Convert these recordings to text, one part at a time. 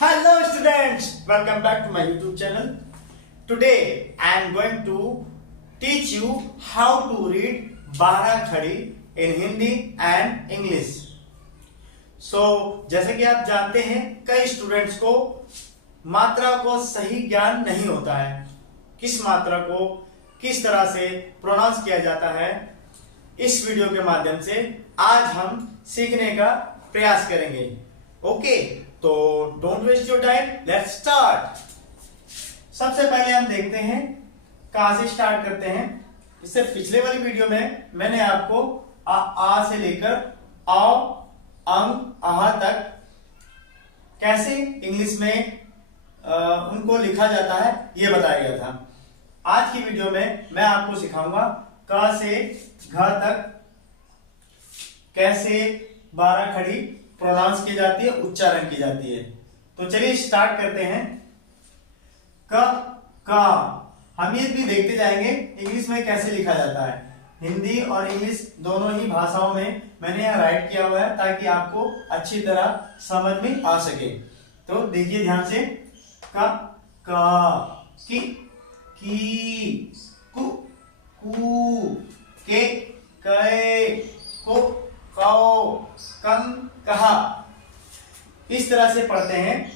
Hello students, welcome back to my YouTube channel. Today I am going to teach you how to read 12 खड़ी in Hindi and English. So जैसे कि आप जानते हैं कई students को मात्रा को सही ज्ञान नहीं होता है, किस मात्रा को किस तरह से प्रोनाउंस किया जाता है। इस वीडियो के माध्यम से आज हम सीखने का प्रयास करेंगे। ओके, तो don't waste your time, let's start. सबसे पहले हम देखते हैं कहां से स्टार्ट करते हैं। इससे पिछले वाली वीडियो में मैंने आपको आ से लेकर औ, आहा तक कैसे इंग्लिश में उनको लिखा जाता है ये बताया गया था। आज की वीडियो में मैं आपको सिखाऊंगा क से घ तक कैसे 12 खड़ी प्रोनाउंस की जाती है, उच्चारण की जाती है। तो चलिए स्टार्ट करते हैं। क का हम ये भी देखते जाएंगे इंग्लिश में कैसे लिखा जाता है। हिंदी और इंग्लिश दोनों ही भाषाओं में मैंने यहाँ राइट किया हुआ है ताकि आपको अच्छी तरह समझ में आ सके। तो देखिए ध्यान से, का की कु कू के कै को कौ कं कहा, इस तरह से पढ़ते हैं।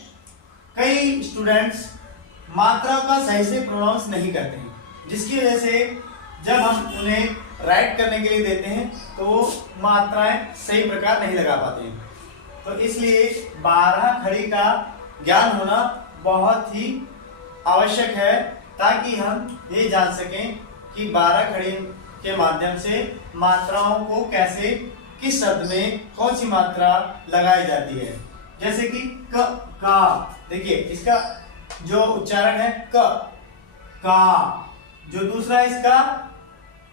कई स्टूडेंट्स मात्रा का सही से प्रोनाउंस नहीं करते हैं, जिसकी वजह से जब हम उन्हें राइट करने के लिए देते हैं तो वो मात्राएं सही प्रकार नहीं लगा पाते हैं। तो इसलिए 12 खड़ी का ज्ञान होना बहुत ही आवश्यक है ताकि हम ये जान सकें कि 12 खड़ी के माध्यम से मात्राओं को कैसे, किस शब्द में कौन सी मात्रा लगाई जाती है। जैसे कि क का, देखिए इसका जो उच्चारण है का, जो दूसरा इसका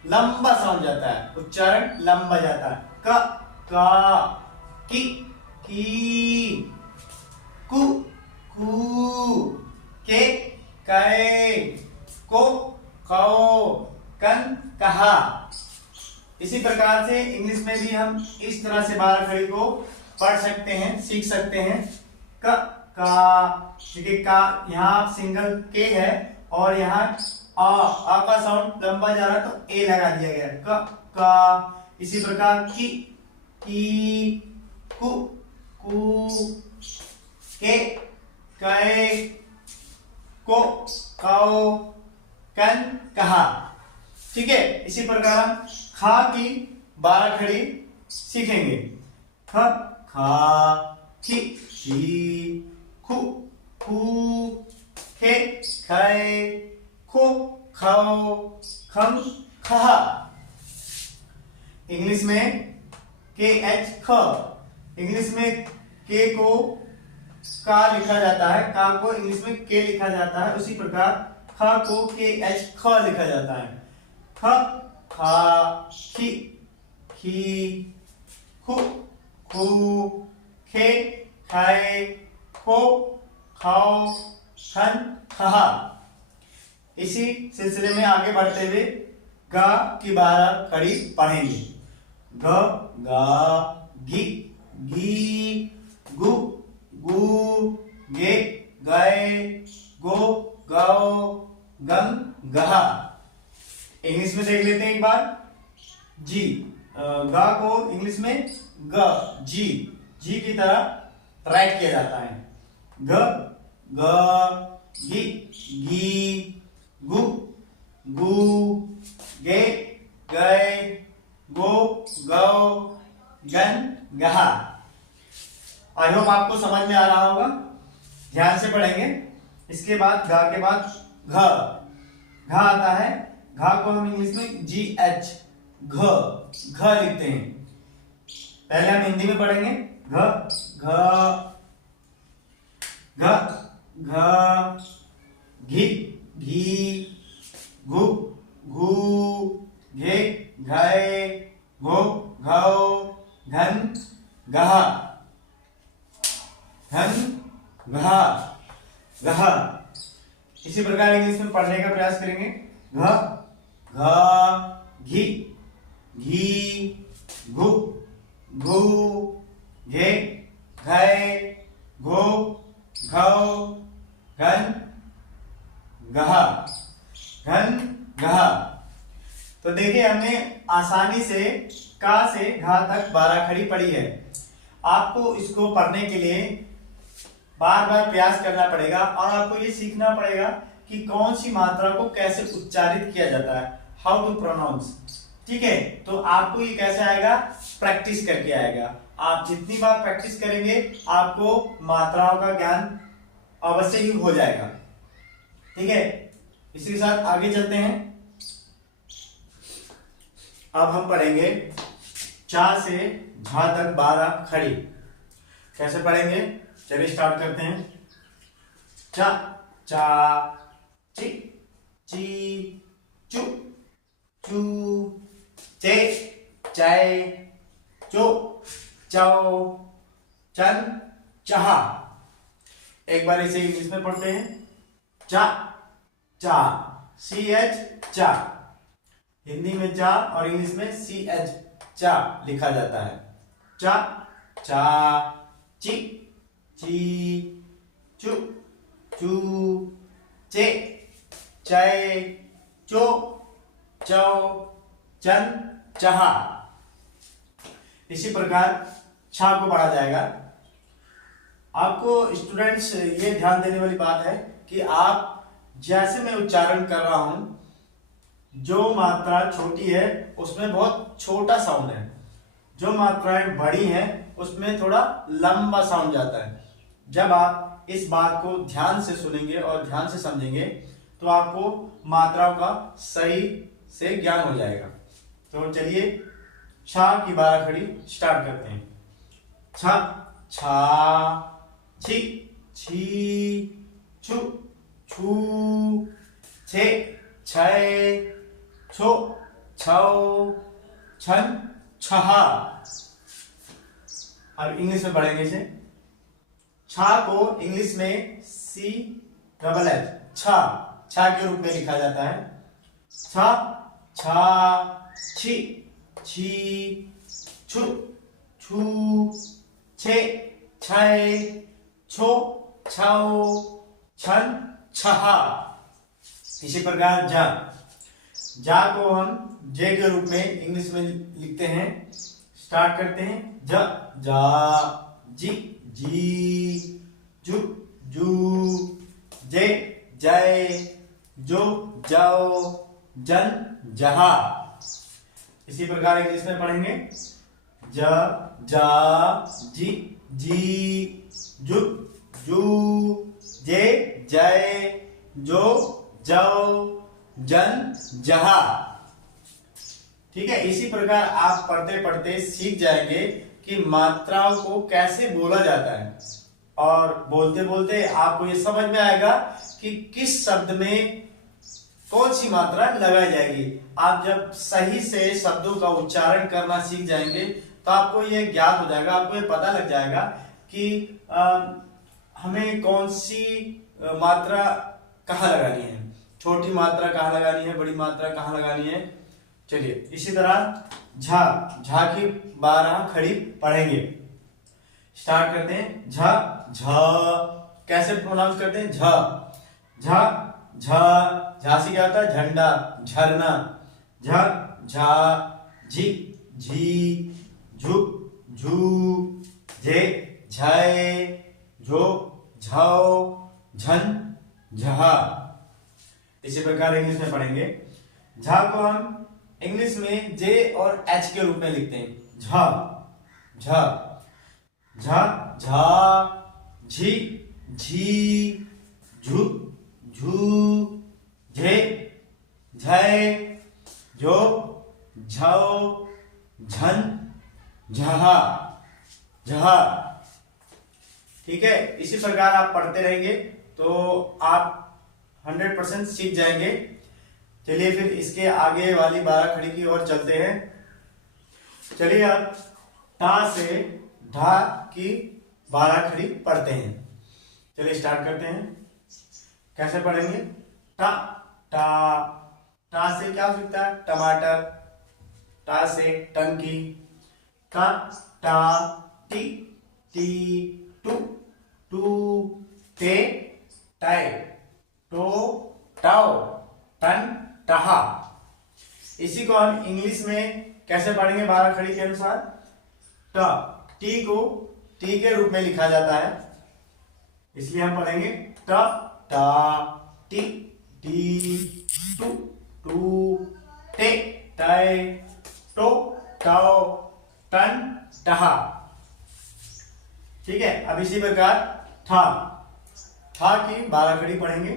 लंबा साउंड जाता है, उच्चारण लंबा जाता है। का की कु कू के कै को कौ कं कहा। इसी प्रकार से इंग्लिश में भी हम इस तरह से 12 खड़ी को पढ़ सकते हैं, सीख सकते हैं। का, देखिए का यहाँ सिंगल के है और यहाँ आ का साउंड लंबा जा रहा है तो ए लगा दिया गया। का इसी प्रकार की कु कू के कै को कौ कं कहा। ठीक है, इसी प्रकार हम खा की 12 खड़ी सीखेंगे। ख खा की खु खू खे कै खो खौ खं खहा। इंग्लिश में के एच ख, इंग्लिश में के को का लिखा जाता है, का को इंग्लिश में के लिखा जाता है। उसी प्रकार ख को के एच ख लिखा जाता है। ख खा खी खी खु खू खे कै खो खौ खं खहा। इसी सिलसिले में आगे बढ़ते हुए गा की 12 खड़ी पढ़ेंगे। ग गा गी गी गु गू गे गए गो गौ गं गहा। इंग्लिश में देख लेते हैं एक बार। जी, गा को इंग्लिश में ग जी की तरह राइट किया जाता है। ग ग गी गी गु गू गे गए गो गौ गं गहा। आई होप आपको समझ में आ रहा होगा। ध्यान से पढ़ेंगे। इसके बाद गा के बाद घ आता है। घा को हम इंग्लिश में जी एच घ लिखते हैं। पहले हम हिंदी में पढ़ेंगे। घ घ घ घी घी गु घू घे घे घो घौ घन गहा घन गहा गहा। इसी प्रकार इंग्लिश में पढ़ने का प्रयास करेंगे। घ घ घी घी घु घू घे घे घो घौ आसानी से का से घा तक 12 खड़ी पड़ी है। आपको इसको पढ़ने के लिए बार बार प्रयास करना पड़ेगा और आपको ये सीखना पड़ेगा कि कौन सी मात्रा को कैसे उच्चारित किया जाता है, हाउ टू प्रोनाउंस। ठीक है, तो आपको ये कैसे आएगा, प्रैक्टिस करके आएगा। आप जितनी बार प्रैक्टिस करेंगे आपको मात्राओं का ज्ञान अवश्य ही हो जाएगा। ठीक है, इसी के साथ आगे चलते हैं। अब हम पढ़ेंगे चा से झा तक 12 खड़ी। कैसे पढ़ेंगे, चलिए स्टार्ट करते हैं। चा चा, ची ची, चू चू, चे चाय, चो चाओ, चन चाहा। एक बार इसे इंग्लिश में पढ़ते हैं। चा चा, सी एच चा, हिंदी में चा और इंग्लिश में सी एच चा लिखा जाता है। चा चा, ची ची, चू चू, चे चाय, चो चौ, चन चाहा। इसी प्रकार छा को पढ़ा जाएगा। आपको स्टूडेंट्स ये ध्यान देने वाली बात है कि आप जैसे मैं उच्चारण कर रहा हूं, जो मात्रा छोटी है उसमें बहुत छोटा साउंड है, जो मात्राएं बड़ी हैं उसमें थोड़ा लंबा साउंड जाता है। जब आप इस बात को ध्यान से सुनेंगे और ध्यान से समझेंगे तो आपको मात्राओं का सही से ज्ञान हो जाएगा। तो चलिए छा की 12 खड़ी स्टार्ट करते हैं। छ छा, छी छी, छु छू, छे छय, छो छौ, छन छहा। अब इंग्लिश में पढ़ेंगे इसे। छा को इंग्लिश में सी डबल एच छा, छा के रूप में लिखा जाता है। छा छा, छी छी, छु छू, छे छय, छो छौ, छन छहा। इसी प्रकार जा, जा को हम जे के रूप में इंग्लिश में लिखते हैं। स्टार्ट करते हैं। ज जा, जी जी, जू जू, जे जय, जो जाओ, जन जहा। इसी प्रकार इंग्लिश में पढ़ेंगे। ज जा, जी जी, जू जू, जे जय, जो जाओ, जन जहा। ठीक है, इसी प्रकार आप पढ़ते पढ़ते सीख जाएंगे कि मात्राओं को कैसे बोला जाता है और बोलते बोलते आपको ये समझ में आएगा कि किस शब्द में कौन सी मात्रा लगाई जाएगी। आप जब सही से शब्दों का उच्चारण करना सीख जाएंगे तो आपको ये ज्ञात हो जाएगा, आपको ये पता लग जाएगा कि हमें कौन सी मात्रा कहाँ लगानी है, छोटी मात्रा कहाँ लगानी है, बड़ी मात्रा कहाँ लगानी है। चलिए इसी तरह झा, झा की 12 खड़ी पढ़ेंगे। स्टार्ट करते हैं। झा झ, कैसे प्रोनाउंस करते हैं। झ झा झा, झा से क्या होता है, झंडा झरना। झ झा, झी झी, झू झू, झे झय, झो झौ, झन झहा। इसी प्रकार इंग्लिश में पढ़ेंगे। झा को हम इंग्लिश में जे और एच के रूप में लिखते हैं। झा झा, झा झा, झी झी, झू झू, झे झय, झो झौ, झन झहा झहा। ठीक है, इसी प्रकार आप पढ़ते रहेंगे तो आप 100% सीख जाएंगे। चलिए फिर इसके आगे वाली 12 खड़ी की ओर चलते हैं। चलिए अब टा से ढा की 12 खड़ी पढ़ते हैं। चलिए स्टार्ट करते हैं। कैसे पढ़ेंगे। टा टा, टा से क्या हो सकता है, टमाटर। टा से टंकी। टा टा, टी टी, टू टू, टे टाई, टो टाओ, टन टहा। इसी को हम इंग्लिश में कैसे पढ़ेंगे 12 खड़ी के अनुसार? ट, टी को टी के रूप में लिखा जाता है, इसलिए हम पढ़ेंगे ट, टा, टी, टी, टू, टू, टे, टाए, टो, टाओ, टन, टहा। ठीक है। अब इसी प्रकार था, था की 12 खड़ी पढ़ेंगे।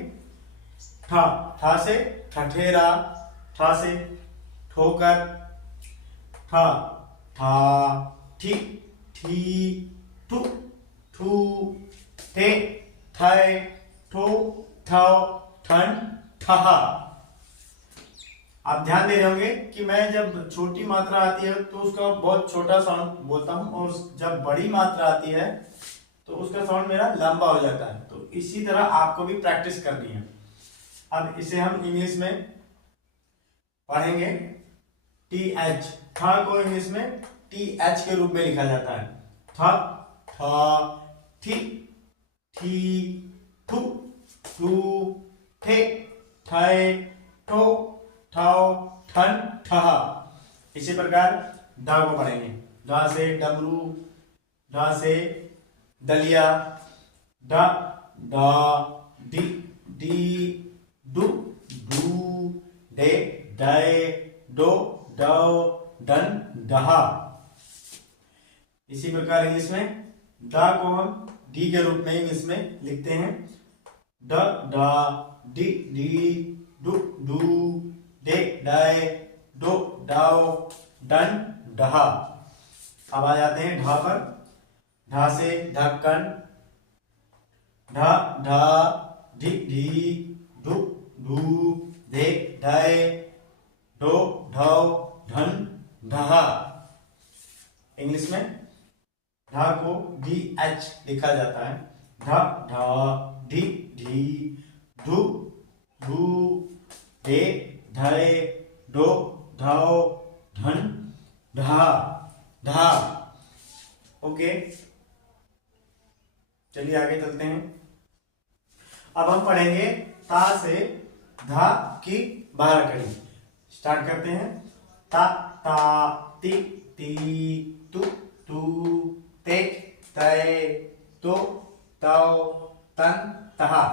था, था से ठठेरा, था से ठोकर, था, था, ठी, ठी, ठू, ठू, थे, थाए, ठो, ठाओ, ठन, ठहा। आप ध्यान दे रहे होंगे कि मैं जब छोटी मात्रा आती है तो उसका बहुत छोटा साउंड बोलता हूं, और जब बड़ी मात्रा आती है तो उसका साउंड मेरा लंबा हो जाता है। तो इसी तरह आपको भी प्रैक्टिस करनी है। अब इसे हम इंग्लिश में पढ़ेंगे। टी एच, था को इंग्लिश में टी एच के रूप में लिखा जाता है। था, था, थी, थी, थू, थू, थे, थाए, ठो, ठाओ, ठन, ठहा। इसी प्रकार दा को पढ़ेंगे। दा से डमरू, दा से दलिया, डा, डा, डी, डी, डू, डू, डे, डाए, डो, डाओ, डन, डहा। इसी प्रकार इंग्लिश में दा को हम डी के रूप में इंग्लिश में लिखते हैं। ड, डा, डी, डी, डू, डू, डे, डाए, डो, डाओ, डन, डहा। अब आ जाते हैं ढा पर। ढा से ढक्कन, ढा, ढा, ढी, ढी, डू, डू, दे, ढाए, डो, ढाओ, ढन, ढहा। इंग्लिश में ढा को डी एच लिखा जाता है। ढा, ढा, ढी, ढी, डू, डू, दे, ढाए, डो, ढाओ, ढन, ढहा, ढहा। ओके, चलिए आगे चलते हैं। अब हम पढ़ेंगे ता से धा की 12 कड़ी। स्टार्ट करते हैं। ता, ता, ती, ती, तू, तू, ते, तय, तो, ताओ, तन, तहा।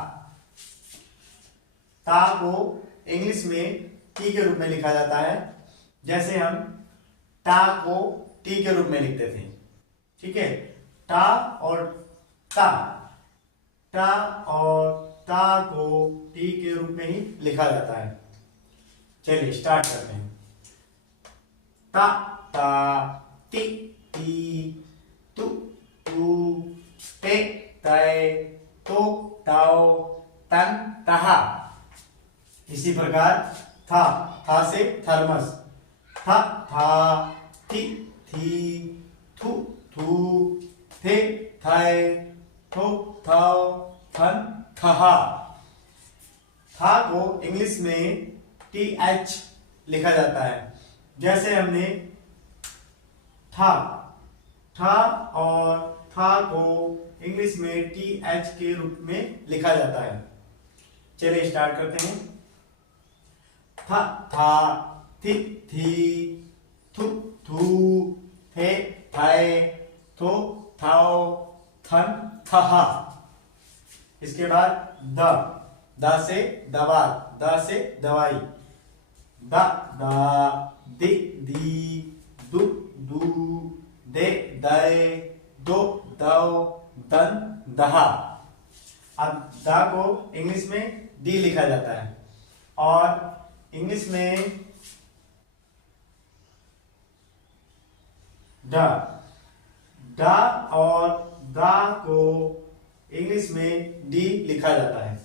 ता को इंग्लिश में टी के रूप में लिखा जाता है, जैसे हम टा को टी के रूप में लिखते थे। ठीक है। टा और ता, टा और ता को टी के रूप में ही लिखा जाता है। चलिए स्टार्ट करते हैं। ता, ता, ती, ती, तू, तू, ते, तय, तो, ताओ, तन, तहा। इसी प्रकार था से थर्मस। था, था, ती, थी, थू, थू, थे, थाए, थो, थाओ, थन, थहा। था को इंग्लिश में टी एच लिखा जाता है, जैसे हमने था और था को इंग्लिश में टी एच के रूप में लिखा जाता है। चलिए स्टार्ट करते हैं। था, थी, थी, थू, थू, थे, थाए, थो, थाओ, थन, थहा। इसके बाद द से दवा, द से दवाई। द, दा, दि, दी, दु, दू, दे, दाए, दो, दाओ, दन, दहा। अब दा को इंग्लिश में डी लिखा जाता है, और इंग्लिश में दा और दा को इंग्लिश में डी लिखा जाता है।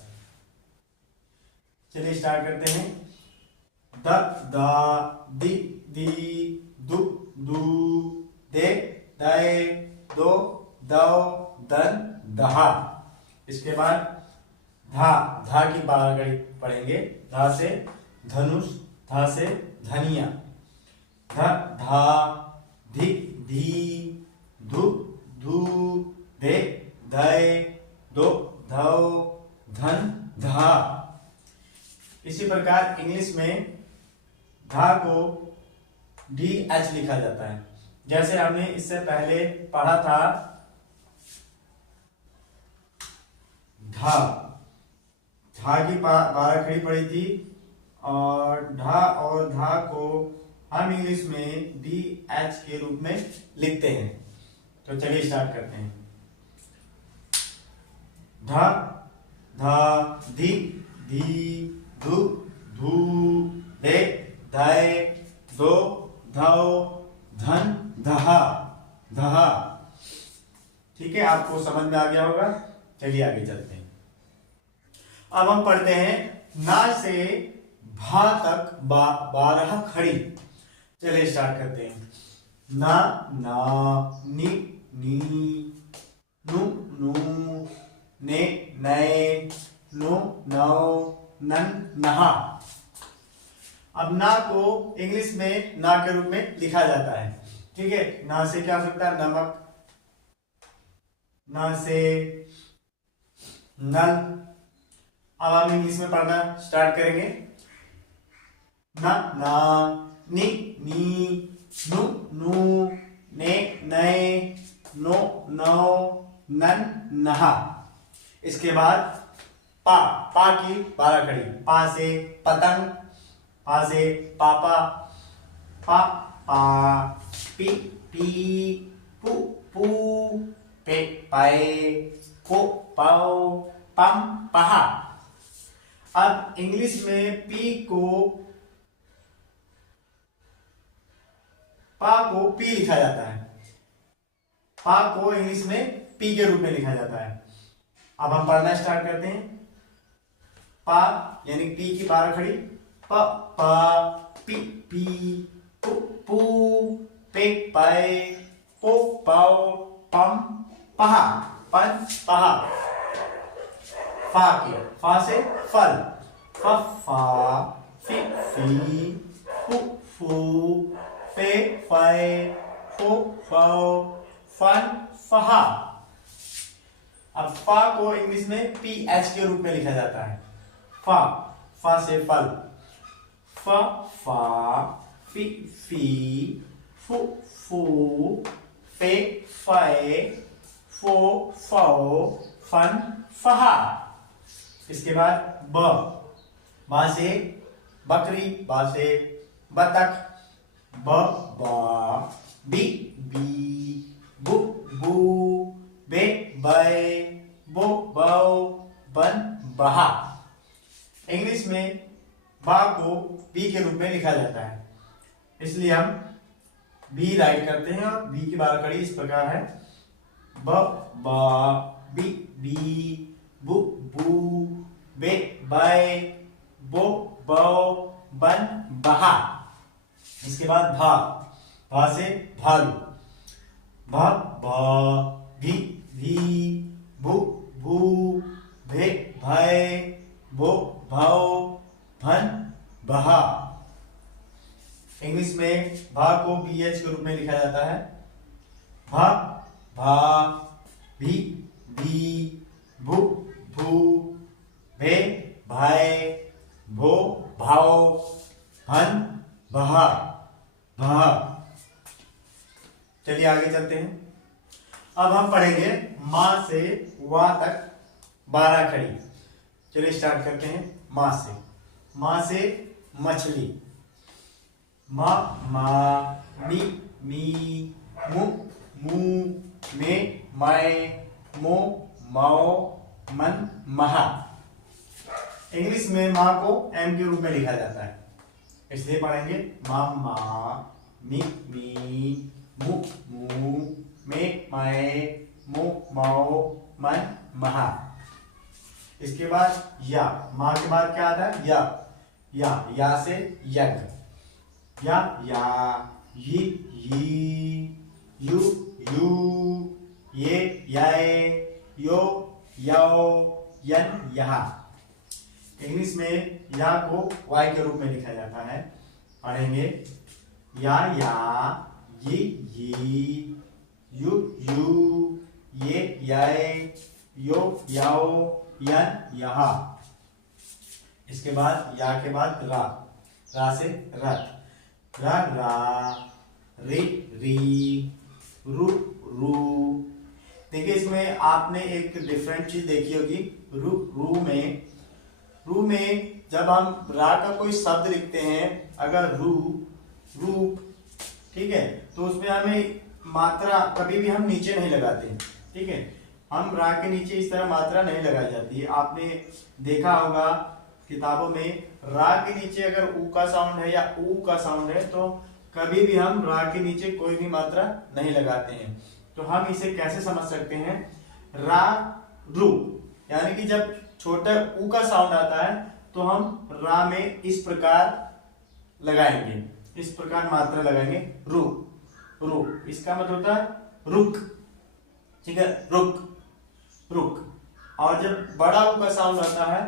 चलिए स्टार्ट करते हैं। द, दा, दि, दी, दु, दू, दे, दाए, दो, दाओ, दन, दहा। इसके बाद धा की 12 कड़ी पढ़ेंगे। धा से धनुष, धा से धनिया। ध, धा, धि, धी, धु, धू, दे, दाए, दो, धाओ, धन, धा। इसी प्रकार इंग्लिश में धा को डी एच लिखा जाता है। जैसे हमने इससे पहले पढ़ा था धा, धा की 12 खड़ी पड़ी थी और ढा और धा को हम इंग्लिश में डी एच के रूप में लिखते हैं। तो चलिए स्टार्ट करते हैं। धा, धा, धी, धी, धु, धू, धे, धाए, दो, धाओ, धन, दहा, दहा। ठीक है, आपको समझ में आ गया होगा। चलिए आगे चलते हैं। अब हम पढ़ते हैं ना से भा तक 12 खड़ी। चलिए स्टार्ट करते हैं। ना, ना, नी, नी, नु, नू, ने, नए, नो, नौ, नन, नहा। अब ना को इंग्लिश में ना के रूप में लिखा जाता है। ठीक है, ना से क्या हो सकता है? नमक, ना से नल। अब हम इंग्लिश में पढ़ना स्टार्ट करेंगे। ना, ना, नी, नी, नु, नू, ने, नए, नो, नौ, नन, नहा। इसके बाद पा, पा की 12 खड़ी। पा से पतंग, पा से पापा, पा, पा, पी, पी, पू, पू, पे, पाए, पो, पाओ, पम, पहा। अब इंग्लिश में पी को पा को पी लिखा जाता है। पा को इंग्लिश में पी के रूप में लिखा जाता है। अब हम पढ़ना स्टार्ट करते हैं। पा यानी पी की 12 खड़ी। प, पा, पी, पी, पू, पू, पे, पाए, पो, पाओ, पम, पहा, पन, पहा। फा की, फा से फल। फ, फा, फी, फी, फू, फू, फे, फाए, फो, फाओ, फन, फहा। अब फा को इंग्लिश में पी एच के रूप में लिखा जाता है। फा, फा से फल। फ, फा, फी, फी, फू, फू, फे, फाए, फो, फाओ, फन, फहा। इसके बाद ब, बा से बकरी, बा से बतख। ब, बा, बी, बी, बु, बू, बे, बे, बो, बो, बन, बहा। इंग्लिश में बा को बी के रूप में लिखा जाता है, इसलिए हम बी राइट करते हैं और बी की 12 खड़ी इस प्रकार है। ब, बा, बी, बी, बु, बू, बे, बाय, बो, बो, बन, बहा। इसके बाद भा, भा से भालू। भ, भ, भी, भी, भू, भू, भे, भय, भो, भाओ, भन, बहा। इंग्लिश में भा को बी एच के रूप में लिखा जाता है। भा, भा, भी, भी, भू, भू, भे, भाय, भो, भाओ, भन, बहा, बहा। चलिए आगे चलते हैं। अब हम पढ़ेंगे मां से वा तक 12 खड़ी। चलिए स्टार्ट करते हैं मां से। मां से मछली। मा, मा, मी, मी, मु, मू, मे, माए, मो, माओ, मन, महा। इंग्लिश में मां को एम के रूप में लिखा जाता है, इसलिए पढ़ेंगे मा, मा, मी, मी, मु, मू, मे, माए, मो, माओ, मन, महा। इसके बाद या, मां के बाद क्या आता है? या से यज्ञ। या, यी, यू, ये, याए, यो, याओ, यन, यहा। इंग्लिश में या को वाई के रूप में लिखा जाता है, पढ़ेंगे या, यी, यू, ये, याए, यो, याओ, यन, यहा। इसके बाद या के बाद रा से रथ। रा रा, री री, रू रू। देखिए इसमें आपने एक डिफरेंट चीज देखी होगी। रू में जब हम रा का कोई शब्द लिखते हैं, अगर रू रू, ठीक है, तो उसमें हमें मात्रा कभी भी हम नीचे नहीं लगाते, ठीक है। हम रा के नीचे इस तरह मात्रा नहीं लगाई जाती है। आपने देखा होगा किताबों में, रा के नीचे अगर ऊ का साउंड है या ऊ का साउंड है तो कभी भी हम रा के नीचे कोई भी मात्रा नहीं लगाते हैं। तो हम इसे कैसे समझ सकते हैं, रा रू, यानी कि जब छोटा ऊ का साउंड आता है तो हम रा में इस प्रकार लगाएंगे, इस प्रकार मात्रा लगाएंगे, रू रू, इसका मतलब होता है रुक, ठीक है, रुक रुक। और जब बड़ा ऊ का साउंड आता है,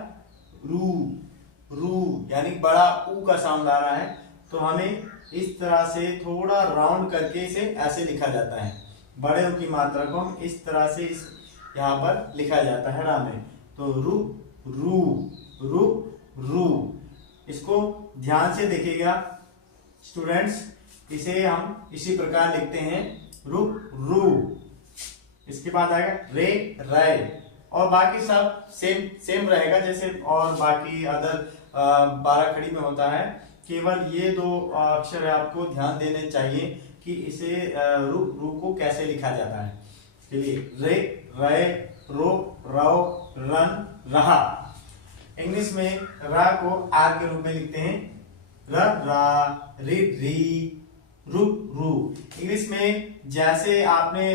रू रू, यानी बड़ा ऊ का साउंड आ रहा है, तो हमें इस तरह से थोड़ा राउंड करके इसे ऐसे लिखा जाता है। बड़े ऊ की मात्रा को हम इस तरह से इस यहाँ पर लिखा जाता है रा में। तो रू रू रू रू, इसको ध्यान से देखिएगा स्टूडेंट्स, इसे हम इसी प्रकार लिखते हैं, रू रू। इसके बाद आएगा रे रे, और बाकी सब सेम रहेगा जैसे और बाकी अदर 12 खड़ी में होता है। केवल ये 2 अक्षर आपको ध्यान देने चाहिए कि इसे रू को कैसे लिखा जाता है। चलिए, रे रे, रो रो, रन रहा। इंग्लिश में रा को आर के रूप में लिखते हैं, र रा, री री, रू रू। इंग्लिश में जैसे आपने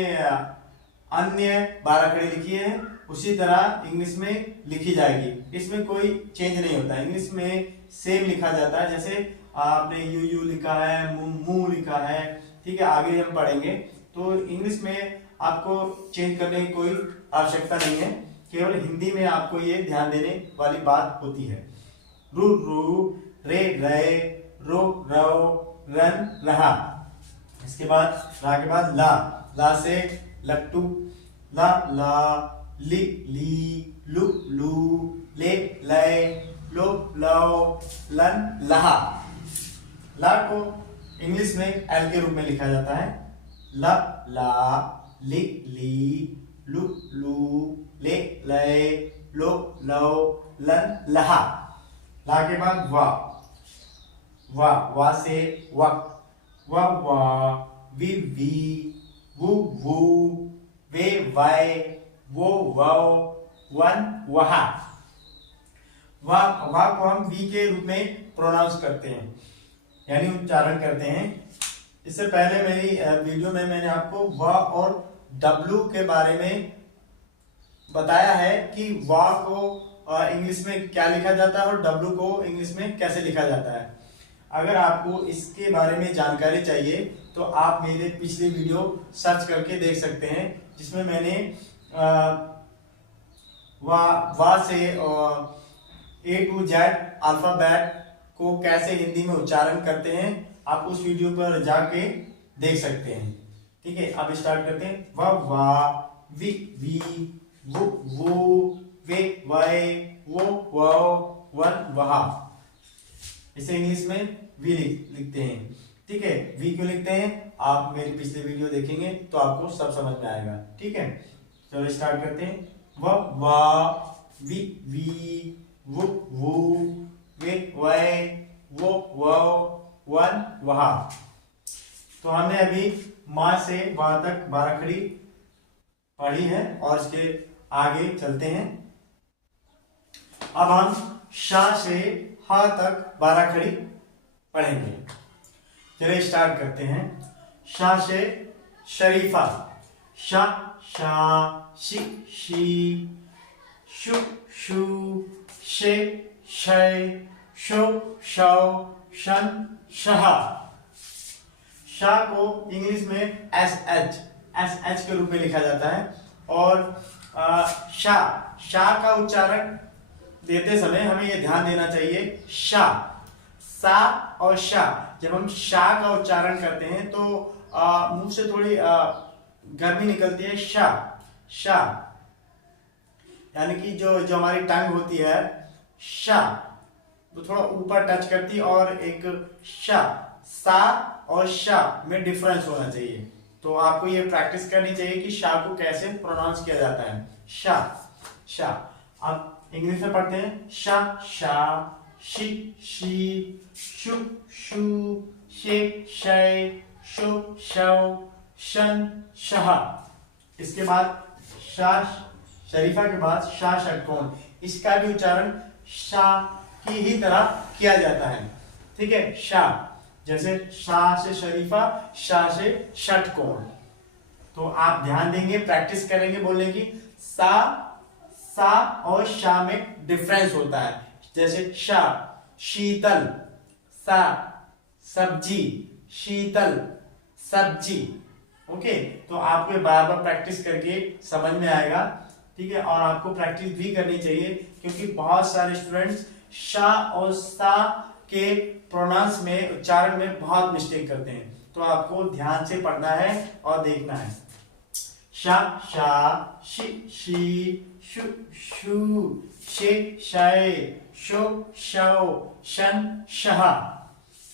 अन्य 12 खड़ी लिखी है उसी तरह इंग्लिश में लिखी जाएगी, इसमें कोई चेंज नहीं होता। इंग्लिश में सेम लिखा जाता है, जैसे आपने यू यू लिखा है, मू लिखा है, ठीक है, आगे हम पढ़ेंगे। तो इंग्लिश में आपको चेंज करने की कोई आवश्यकता नहीं है, केवल हिंदी में आपको ये ध्यान देने वाली बात होती है। रू रू, रे रे, रो रो, रन रहा। इसके बाद रा के बाद ला से लट्टू, ला ला, ली ली, लू लू, ले ले, लो लो, लन लहा। ला को इंग्लिश में एल के रूप में लिखा जाता है, ला ला, ली ली, लू लू, ले ले, लो लो, लन लहा। ला के बाद वा से वक, वा वी वी, वू वू, वे वाय, वो वो, वन वहा। वा को हम वी के रूप में प्रोनाउंस करते हैं, यानी उच्चारण करते हैं। इससे पहले मेरी वीडियो में मैंने आपको वा और डब्लू के बारे में बताया है कि वा को इंग्लिश में क्या लिखा जाता है और डब्लू को इंग्लिश में कैसे लिखा जाता है। अगर आपको इसके बारे में जानकारी चाहिए तो आप मेरे पिछले वीडियो सर्च करके देख सकते हैं, जिसमें मैंने वा से A to Z अल्फाबेट को कैसे हिंदी में उच्चारण करते हैं, आप उस वीडियो पर जाके देख सकते हैं। ठीक है, अब स्टार्ट करते हैं। वा, वी वी, वो, वे वाय, वो, वन वहा। इसे इंग्लिश में वी लिखते हैं। ठीक है, वी क्यों लिखते हैं आप मेरी पिछले वीडियो देखेंगे तो आपको सब समझ में आएगा। ठीक है, चलो स्टार्ट करते हैं। वा, वी वी, वो, वे वाय, वो, वन वहा। तो हमने अभी माँ से वहां तक 12 खड़ी पढ़ी है और इसके आगे चलते हैं। अब हम शा से हा तक 12 खड़ी पढ़ेंगे। चलिए स्टार्ट करते हैं। शा से शरीफा, शा शा, शी शी, शु शु, शे शय, शो शौ, शन शहा। शा को इंग्लिश में एस एच के रूप में लिखा जाता है। और शा का उच्चारण देते समय हमें यह ध्यान देना चाहिए, सा और शा, जब हम शा का उच्चारण करते हैं तो मुंह से थोड़ी गर्मी निकलती है। शा यानी कि जो हमारी टंग होती है शा, तो थोड़ा ऊपर टच करती और एक शा सा और शा में डिफरेंस होना चाहिए। तो आपको ये प्रैक्टिस करनी चाहिए कि शा को कैसे प्रोनाउंस किया जाता है। शा, शा। अब इंग्लिश में पढ़ते हैं। शा, शा, शी, शी, शु, शू, शे, शय, शो, शौ, शन, शह। इसके बाद शा शरीफा के बाद शा षटकोण, इसका भी उच्चारण शा की ही तरह किया जाता है। ठीक है, शा, जैसे शा से शरीफा, शा से षटकोण। तो आप ध्यान देंगे, प्रैक्टिस करेंगे बोलने की। सा और शा में डिफरेंस होता है। जैसे शा शीतल, सा सब्जी, शीतल सब्जी। ओके, तो आपको बार बार प्रैक्टिस करके समझ में आएगा। ठीक है, और आपको प्रैक्टिस भी करनी चाहिए क्योंकि बहुत सारे स्टूडेंट्स शा और सा के प्रोनाउंस में, उच्चारण में बहुत मिस्टेक करते हैं। तो आपको ध्यान से पढ़ना है और देखना है। शा, शा, शी, शी, शु, शू, शे, शय, शो, शौ, शन, शह।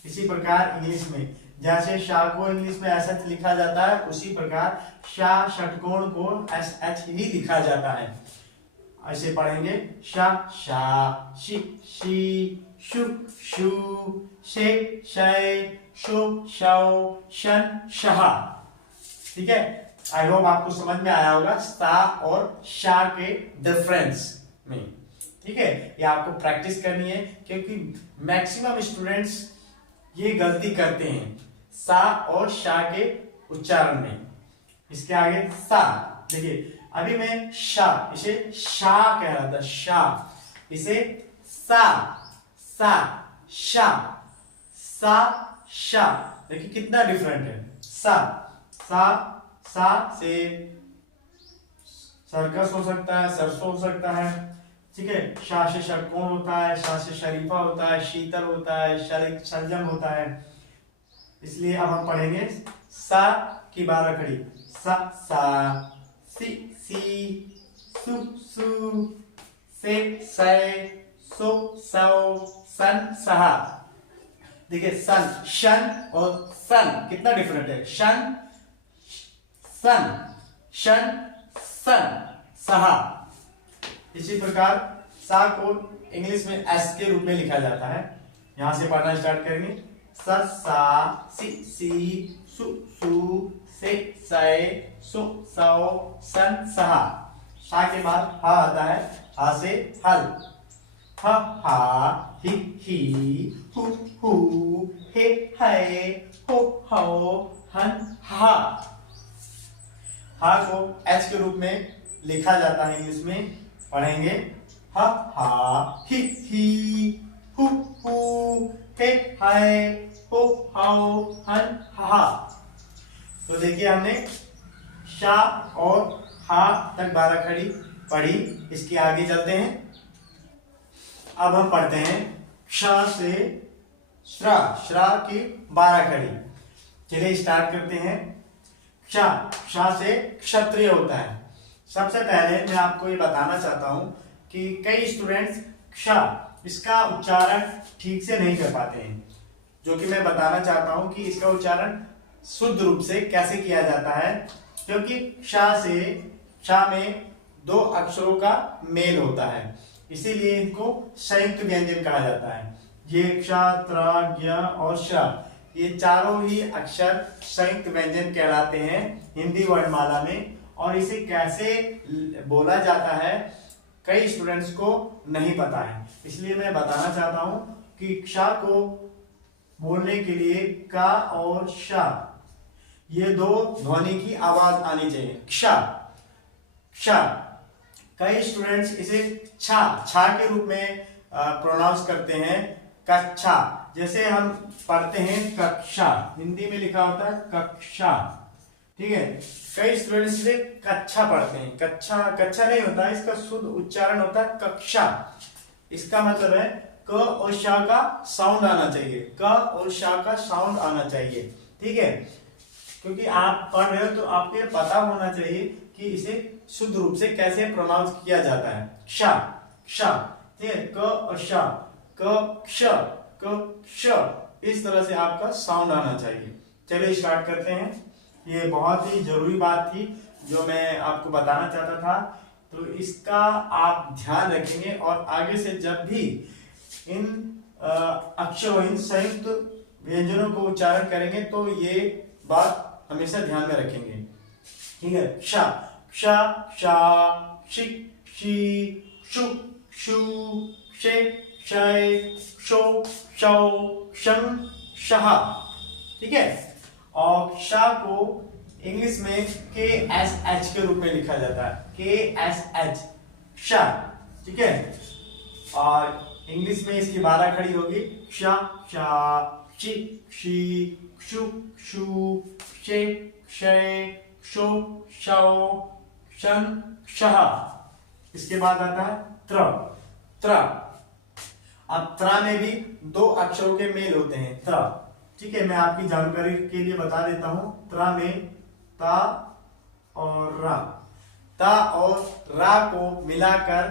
इसी प्रकार इंग्लिश में जैसे शा को इंग्लिश में एस एच लिखा जाता है, उसी प्रकार शा षटकोण को एस एच ही लिखा जाता है। ऐसे पढ़ेंगे। शा, शा, शी, शी, शु, शू, शे, शय, शो, शौ, शन, शह। ठीक है, आई होप आपको समझ में आया होगा सा और शा के डिफरेंस में। ठीक है, ये आपको प्रैक्टिस करनी है क्योंकि मैक्सिमम स्टूडेंट्स ये गलती करते हैं सा और शा के उच्चारण में। इसके आगे सा, देखिए अभी मैं शा, इसे शा कह रहा था, शा, इसे सा, सा, शा, सा, शा। देखिए कितना डिफरेंट है। सा, सा से सर्कस हो सकता है, सरसों हो सकता है। ठीक है, शा से षटकोण होता है, शा से शरीफा होता है, शीतल होता है, शलजम होता है। इसलिए अब हम पढ़ेंगे सा की 12 खड़ी। सा, सा, सी, सी, सु, सू, से, सय, सो, सौ, सन, सहा। देखिए सन, शन और सन कितना डिफरेंट है। शन, सन, शन, सन, सहा। इसी प्रकार सा को इंग्लिश में एस के रूप में लिखा जाता है। यहां से पढ़ना स्टार्ट करेंगे। सा, सी, सी, सु, सू, से, सय, सो, सौ, सन, सहा। शा के बाद हा आता है। हा से हल। ह, हा, ही, हु, हे, है, हो, हन, हा। हा को एच के रूप में लिखा जाता है इंग्लिश में। पढ़ेंगे ह, हा, ही, हु, हे, है, हो, हन, हा। तो देखिए हमने शा और हा तक 12 खड़ी पढ़ी। इसके आगे चलते हैं। अब हम पढ़ते हैं क्ष से श्रा, श्रा की 12 खड़ी। चलिए स्टार्ट करते हैं। क्ष से क्षत्रिय होता है। सबसे पहले मैं आपको ये बताना चाहता हूं कि कई स्टूडेंट्स क्ष इसका उच्चारण ठीक से नहीं कर पाते हैं, जो कि मैं बताना चाहता हूं कि इसका उच्चारण शुद्ध रूप से कैसे किया जाता है। क्योंकि क्ष से क्ष में 2 अक्षरों का मेल होता है, इसीलिए इनको संयुक्त व्यंजन कहा जाता है। ये क्ष, त्र, ज्ञ और श, ये चारों ही अक्षर संयुक्त व्यंजन कहलाते हैं हिंदी वर्णमाला में। और इसे कैसे बोला जाता है कई स्टूडेंट्स को नहीं पता है, इसलिए मैं बताना चाहता हूं कि क्ष को बोलने के लिए का और श, ये 2 ध्वनि की आवाज आनी चाहिए। क्ष, क्ष। कई स्टूडेंट्स इसे छा, छा के रूप में प्रोनाउंस करते हैं, कक्षा। जैसे हम पढ़ते हैं कक्षा, हिंदी में लिखा होता है कक्षा। ठीक है, कई स्टूडेंट्स इसे कक्षा पढ़ते हैं। कक्षा, कक्षा नहीं होता, इसका शुद्ध उच्चारण होता है कक्षा। इसका मतलब है क और श का साउंड आना चाहिए, क और श का साउंड आना चाहिए। ठीक है, क्योंकि आप पढ़ रहे हो तो आपको पता होना चाहिए कि इसे शुद्ध रूप से कैसे प्रोनाउंस किया जाता है। क्ष, क्ष। ठीक है, क और श, क, क्ष, क, क्ष, इस तरह से आपका साउंड आना चाहिए। चलिए स्टार्ट करते हैं। ये बहुत ही जरूरी बात थी जो मैं आपको बताना चाहता था, तो इसका आप ध्यान रखेंगे और आगे से जब भी इन अक्षरों, इन संयुक्त व्यंजनों को उच्चारण करेंगे तो ये बात हमेशा ध्यान में रखेंगे। ठीक है, क्षा, क्ष, क्षा, क्षि, क्षी, क्षु, क्षु, क्षे, क्षय, क्षो, क्षौ, क्षं, क्षः। ठीक है, और क्षा को इंग्लिश में KSH के रूप में लिखा जाता है, KSH, क्षा। ठीक है, और इंग्लिश में इसकी 12 खड़ी होगी, क्ष, क्षा, क्षि, क्षी, क्षु, क्षु, क्षे, क्षय, क्षो, क्षौ, क्षं, क्षः। इसके बाद आता है त्र, त्र। अब त्र में भी 2 अक्षरों के मेल होते हैं, त्र। ठीक है, मैं आपकी जानकारी के लिए बता देता हूं। त्र में ता और रा, ता और रा को मिलाकर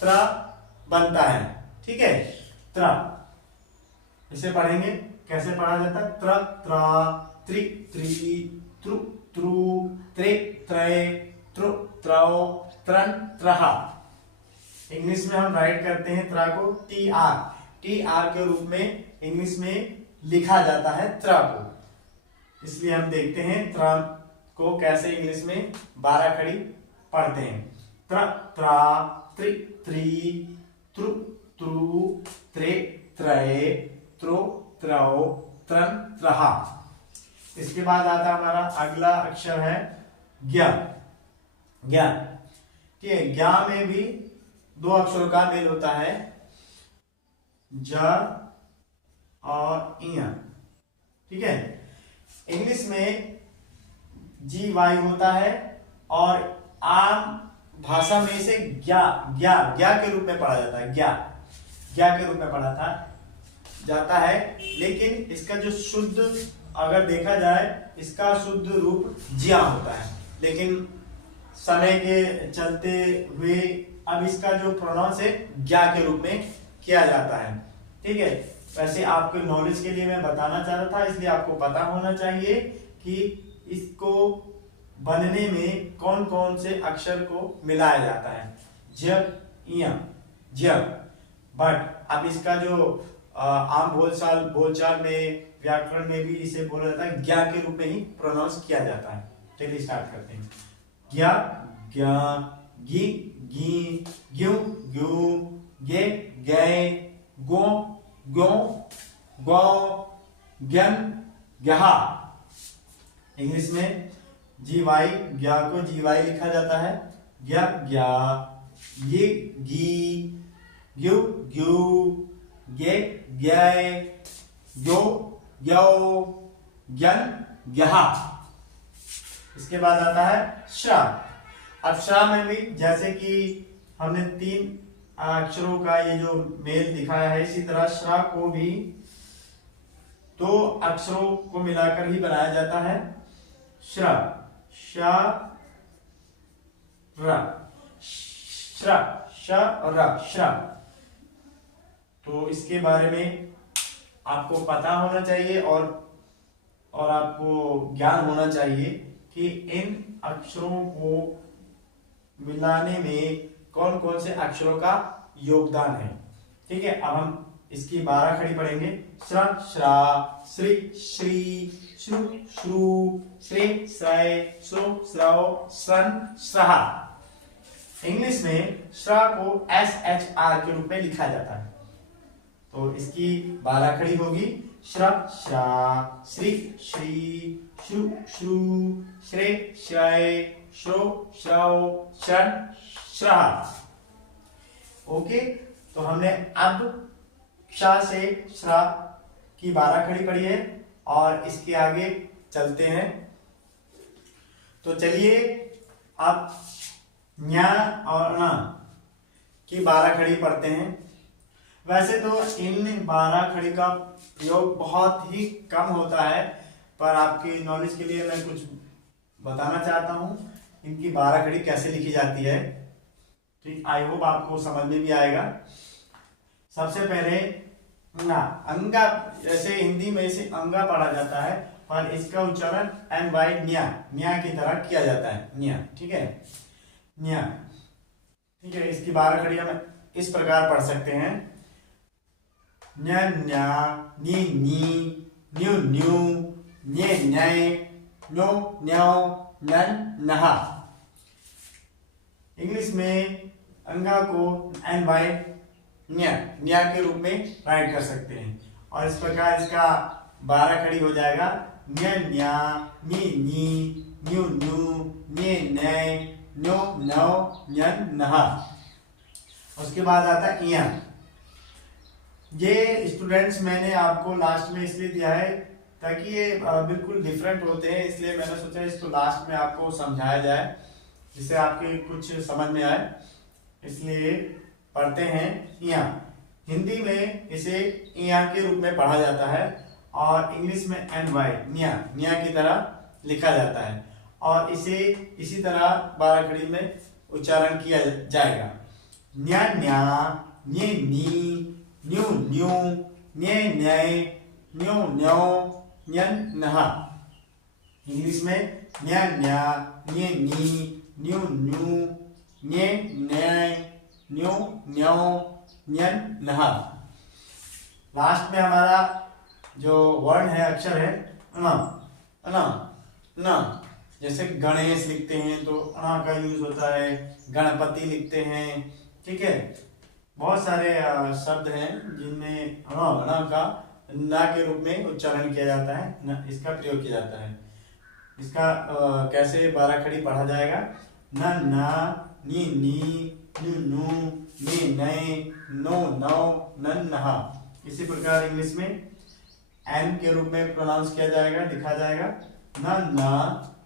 त्र बनता है। ठीक है, त्र। इसे पढ़ेंगे, कैसे पढ़ा जाता है? त्र, त्रा, त्रि, त्री,त्रु, त्रु, त्रे, त्रय, त्रु, त्रौ, त्रन, त्रः। इंग्लिश में हम राइट करते हैं त्र को TR, TR के रूप में इंग्लिश में लिखा जाता है त्र को। इसलिए हम देखते हैं त्र को कैसे इंग्लिश में 12 खड़ी पढ़ते हैं। त्र, त्रा, त्रि, त्री,त्रु, त्रु, त्रे, त्रय, त्रो, त्रौ, त्रन, त्रः। इसके बाद आता हमारा अगला अक्षर है ज्ञ, ज्ञ। ठीक है, ज्ञ में भी 2 अक्षरों का मेल होता है, ज और इया। ठीक है, इंग्लिश में GY होता है और आम भाषा में इसे ज्ञा, ज्ञा, ज्ञा के रूप में पढ़ा जाता है, ज्ञा, ज्ञा के रूप में पढ़ा जाता है। लेकिन इसका जो शुद्ध अगर देखा जाए, इसका शुद्ध रूप ज्या होता है, लेकिन समय के चलते हुए अब इसका जो प्रोनाउंस है ज्ञा के रूप में किया जाता है। ठीक है, वैसे आपके नॉलेज के लिए मैं बताना चाह रहा था, इसलिए आपको पता होना चाहिए कि इसको बनने में कौन कौन से अक्षर को मिलाया जाता है। ज, इया, ज। बट अब इसका जो आम बोलचाल में, व्याकरण में भी इसे बोला जाता है ज्ञा के रूप में ही प्रोनाउंस किया जाता है। चलिए स्टार्ट करते हैं। ज्ञा, ज्ञा, गी, गी, ग्यू, ग्यू, गे, गै, गो, ग्यो, गौ, ज्ञन, ग्यहा। इंग्लिश में GY, ज्ञा को GY लिखा जाता है, ज्ञ, ज्ञा, गी, गी, ग्यू, ग्यू, गे, ग्यै, ग्यो, ग्यौ, ज्ञन, ग्यहा। इसके बाद आता है श्रा। अब श्रा में भी जैसे कि हमने 3 अक्षरों का ये जो मेल दिखाया है, इसी तरह श्रा को भी 2 अक्षरों को मिलाकर ही बनाया जाता है। श्रा, श, र, श्रा, श और र, श्रा। तो इसके बारे में आपको पता होना चाहिए और आपको ज्ञान होना चाहिए कि इन अक्षरों को मिलाने में कौन कौन से अक्षरों का योगदान है। ठीक है, अब हम इसकी 12 खड़ी पढ़ेंगे। श्र, श्रा, श्री, श्री, श्रु, श्रु, श्रे, श्रय, श्रो, श्रौ, श्रन, श्रः। इंग्लिश में श्रा को SHR के रूप में लिखा जाता है, तो इसकी 12 खड़ी होगी। श्र, श्रा, श्री, श्री, श्रु, श्रु, श्रे, श्रय, श्रो, श्रौ, श्रन, श्रः। ओके, तो हमने अब क्षा से श्रा की 12 खड़ी पढ़ी है और इसके आगे चलते हैं। तो चलिए अब न्या और न की 12 खड़ी पढ़ते हैं। वैसे तो इन 12 खड़ी का प्रयोग बहुत ही कम होता है, पर आपकी नॉलेज के लिए मैं कुछ बताना चाहता हूं इनकी 12 खड़ी कैसे लिखी जाती है। ठीक, आई होप आपको समझ में भी आएगा। सबसे पहले अंगा अंगा, जैसे हिंदी में इसे अंगा पढ़ा जाता है, पर इसका उच्चारण एन वाई न्या न्या की तरह किया जाता है, न्या। ठीक है, न्या। ठीक है, इसकी 12 खड़ी हम इस प्रकार पढ़ सकते हैं, न्या न्या, नी नी, न्यू न्यू, न्ये न्ये, न्यो न्यो, नन नहा। इंग्लिश में अंगा को एन वाई न्या न्या के रूप में राइट कर सकते हैं, और इस प्रकार इसका 12 खड़ी हो जाएगा, न्या न्या, नी नी, न्यू न्यू, न्ये न्ये, न्यो न्यो, न्यन नहा। उसके बाद आता है इया। ये स्टूडेंट्स मैंने आपको लास्ट में इसलिए दिया है ताकि ये बिल्कुल डिफरेंट होते हैं, इसलिए मैंने सोचा इसको लास्ट में आपको समझाया जाए जिससे आपके कुछ समझ में आए, इसलिए पढ़ते हैं इया। हिंदी में इसे इया के रूप में पढ़ा जाता है, और इंग्लिश में एन वाई न्या न्या की तरह लिखा जाता है, और इसे इसी तरह 12 खड़ी में उच्चारण किया जाएगा, न्या न्या, न्ये नी, न्यू न्यू, न्ये न्ये, न्यो न्यो, न्यन नहा। इंग्लिश में न्या न्या, न्ये नी, न्यू न्यू, न्ये न्ये, न्यो न्यो, न्यन नहा। लास्ट में हमारा जो वर्ड है, अक्षर है अना अना ना। जैसे गणेश लिखते हैं तो अना का यूज होता है, गणपति लिखते हैं। ठीक है, बहुत सारे शब्द हैं जिनमें अना का ना के रूप में उच्चारण किया जाता है, ना इसका प्रयोग किया जाता है। इसका कैसे 12 खड़ी पढ़ा जाएगा, न ना, नी नी, नु नु, ने नए, नो नो, नन नहा। इसी प्रकार इंग्लिश में एन के रूप में प्रोनाउंस किया जाएगा, लिखा जाएगा, न ना,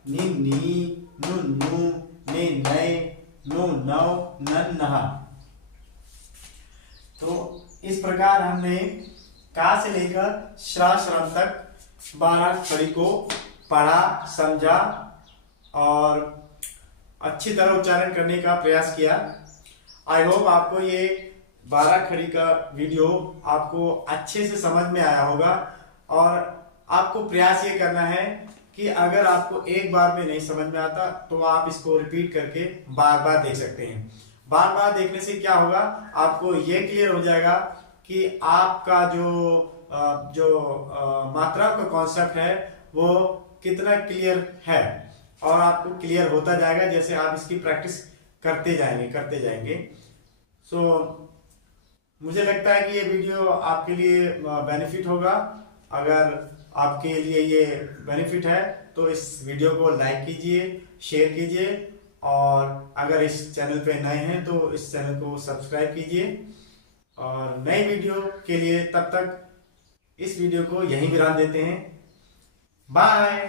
नी नी, नु नु, ने नए, नो नो, नन नहा। तो इस प्रकार हमने का से लेकर श्राश्रम तक 12 खड़ी को पढ़ा, समझा और अच्छी तरह उच्चारण करने का प्रयास किया। आई होप आपको ये 12 खड़ी का वीडियो आपको अच्छे से समझ में आया होगा, और आपको प्रयास ये करना है कि अगर आपको एक बार में नहीं समझ में आता तो आप इसको रिपीट करके बार बार देख सकते हैं। बार बार देखने से क्या होगा, आपको ये क्लियर हो जाएगा कि आपका जो मात्रा का कॉन्सेप्ट है वो कितना क्लियर है, और आपको क्लियर होता जाएगा जैसे आप इसकी प्रैक्टिस करते जाएंगे। सो मुझे लगता है कि ये वीडियो आपके लिए बेनिफिट होगा। अगर आपके लिए ये बेनिफिट है तो इस वीडियो को लाइक कीजिए, शेयर कीजिए, और अगर इस चैनल पे नए हैं तो इस चैनल को सब्सक्राइब कीजिए। और नई वीडियो के लिए तब तक इस वीडियो को यहीं विराम देते हैं। बाय।